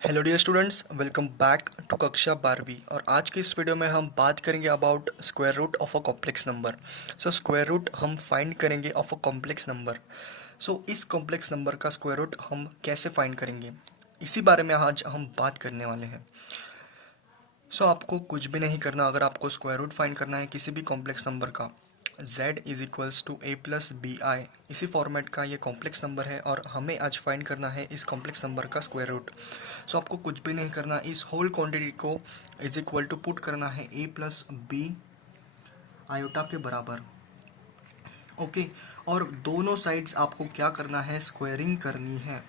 Hello dear students, welcome back to कक्षा 12वीं। और आज की इस वीडियो में हम बात करेंगे about square root of a complex number. So square root हम फाइंड करेंगे of a complex number. So इस कॉम्प्लेक्स नंबर का स्क्वायर रूट हम कैसे फाइंड करेंगे, इसी बारे में आज हम बात करने वाले हैं। सो आपको कुछ भी नहीं करना। अगर आपको स्क्वायर रूट फाइंड करना है किसी भी कॉम्प्लेक्स नंबर का, z is equals to a plus B I, इसी फॉर्मेट का ये कॉम्प्लेक्स नंबर है और हमें आज फाइंड करना है इस कॉम्प्लेक्स नंबर का स्क्वायर रूट। सो आपको कुछ भी नहीं करना, इस होल क्वांटिटी को इज इक्वल टू पुट करना है a प्लस बी आयोटा के बराबर। ओके, और दोनों साइड्स आपको क्या करना है, स्क्वायरिंग करनी है।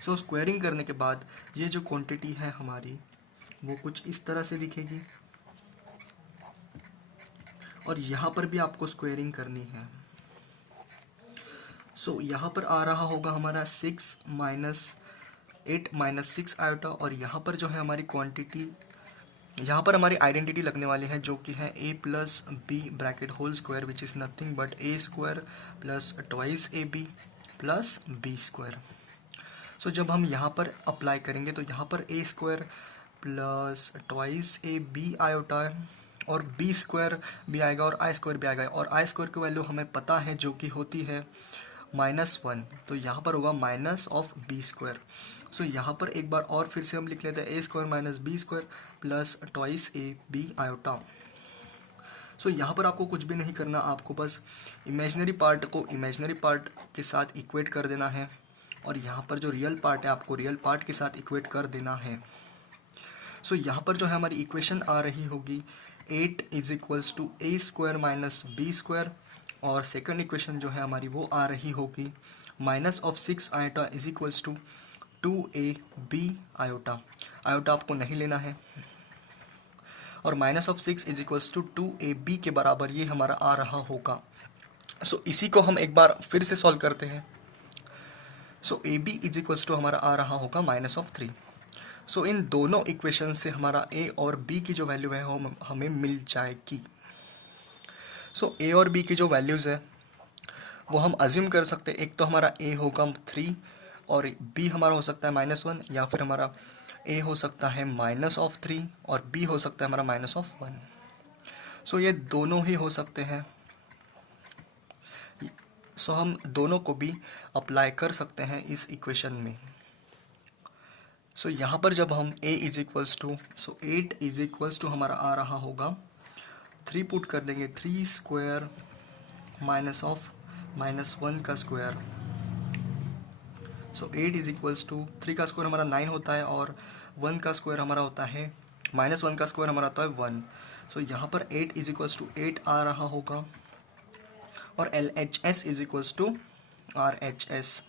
सो स्क्वायरिंग करने के बाद ये जो क्वांटिटी है हमारी वो कुछ इस तरह से दिखेगी, और यहाँ पर भी आपको स्क्वायरिंग करनी है। सो यहाँ पर आ रहा होगा हमारा 6 माइनस 8 माइनस 6 आयोटा, और यहाँ पर जो है हमारी क्वांटिटी, यहाँ पर हमारी आइडेंटिटी लगने वाली है जो कि है a plus B bracket whole square which is nothing but a square plus twice A B plus B square. So जब हम यहाँ पर अप्लाई करेंगे तो यहाँ पर a square plus twice A B iota है, और बी स्क्वायर भी आएगा और आई स्क्वायर भी आएगा, और आई स्क्वायर की वैल्यू हमें पता है जो कि होती है -1। तो यहाँ पर होगा माइनस ऑफ बी स्क्वायर। सो यहाँ पर एक बार और फिर से हम लिख लेते हैं a square minus B square plus twice A B iota. So यहाँ पर आपको कुछ भी नहीं करना, आपको बस इमेजिनरी पार्ट को इमेजिनरी पार्ट के साथ इक्वेट कर देना है, और यहाँ पर जो रियल पार्ट है आपको रियल पार्ट के साथ इक्वेट कर देना है। सो यहाँ पर जो है हमारी इक्वेशन आ रही होगी 8 is equals to A square minus B square, और सेकंड इक्वेशन जो है हमारी वो आ रही होगी minus of 6 iota is equals to 2a B iota. Iota आपको नहीं लेना है, और minus of 6 is equals to 2ab के बराबर ये हमारा आ रहा होगा। सो इसी को हम एक बार फिर से सॉल्व करते हैं। So A B is equals to हमारा आ रहा होगा -3। सो इन दोनों इक्वेशन से हमारा a और b की जो वैल्यू है वो हमें मिल जाएगी। सो a और b की जो वैल्यूज़ है वो हम अज्यूम कर सकते हैं। एक तो हमारा a होगा 3 और b हमारा हो सकता है -1, या फिर हमारा a हो सकता है -3 और b हो सकता है हमारा -1। सो ये दोनों ही हो सकते हैं। सो हम दोनों को भी अप्लाई कर सकते हैं इस इक्वेशन में। सो यहाँ पर जब हम a is equals to 8 is equals to हमारा आ रहा होगा 3 पुट कर देंगे, 3 स्क्वायर माइनस ऑफ -1 का square. So 8 is equals to 3 का स्क्वायर हमारा 9 होता है, और 1 का स्क्वायर हमारा होता है -1 का स्क्वायर हमारा होता है 1। सो यहाँ पर 8 इज इक्वल्स टू 8 आ रहा होगा, और LHS is equals to RHS।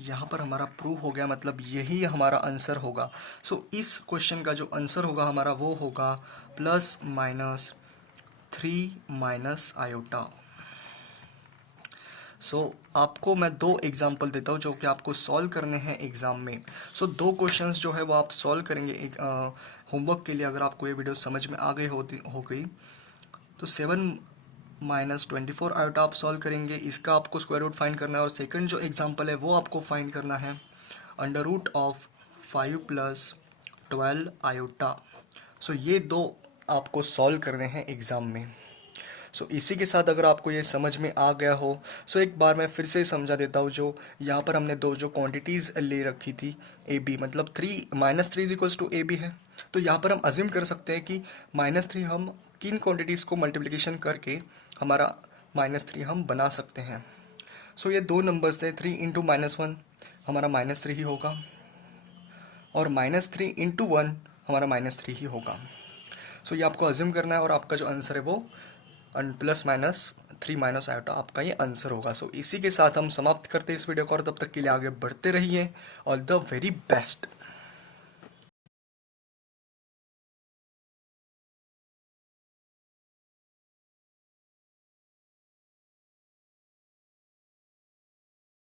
यहाँ पर हमारा प्रूव हो गया, मतलब यही हमारा आंसर होगा। सो इस क्वेश्चन का जो आंसर होगा हमारा वो होगा +-3 माइनस आयोटा। सो आपको मैं दो एग्जाम्पल देता हूँ जो कि आपको सॉल्व करने हैं एग्ज़ाम में। सो दो क्वेश्चंस जो है वो आप सॉल्व करेंगे एक होमवर्क के लिए। अगर आपको ये वीडियो समझ में आ गई हो गई तो 7 माइनस 24 आयोटा आप सॉल्व करेंगे, इसका आपको स्क्वायर रूट फाइंड करना है। और सेकंड जो एग्जांपल है वो आपको फाइंड करना है √5 + 12 आयोटा। सो ये दो आपको सॉल्व करने हैं एग्ज़ाम में। सो इसी के साथ अगर आपको ये समझ में आ गया हो, सो एक बार मैं फिर से समझा देता हूँ। जो यहाँ पर हमने दो जो क्वांटिटीज़ ले रखी थी ए बी, मतलब -3 is equals to A B है, तो यहाँ पर हम अज्यूम कर सकते हैं कि -3 हम किन क्वांटिटीज़ को मल्टीप्लिकेशन करके हमारा -3 हम बना सकते हैं। सो ये दो नंबर्स थे, 3 इंटू -1 हमारा -3 ही होगा, और -3 इंटू 1 हमारा -3 ही होगा। सो ये आपको अज्यूम करना है, और आपका जो आंसर है वो +-3 माइनस आयोटा आपका ये आंसर होगा। सो इसी के साथ हम समाप्त करते हैं इस वीडियो को, और तब तक के लिए आगे बढ़ते रहिए। All the very best.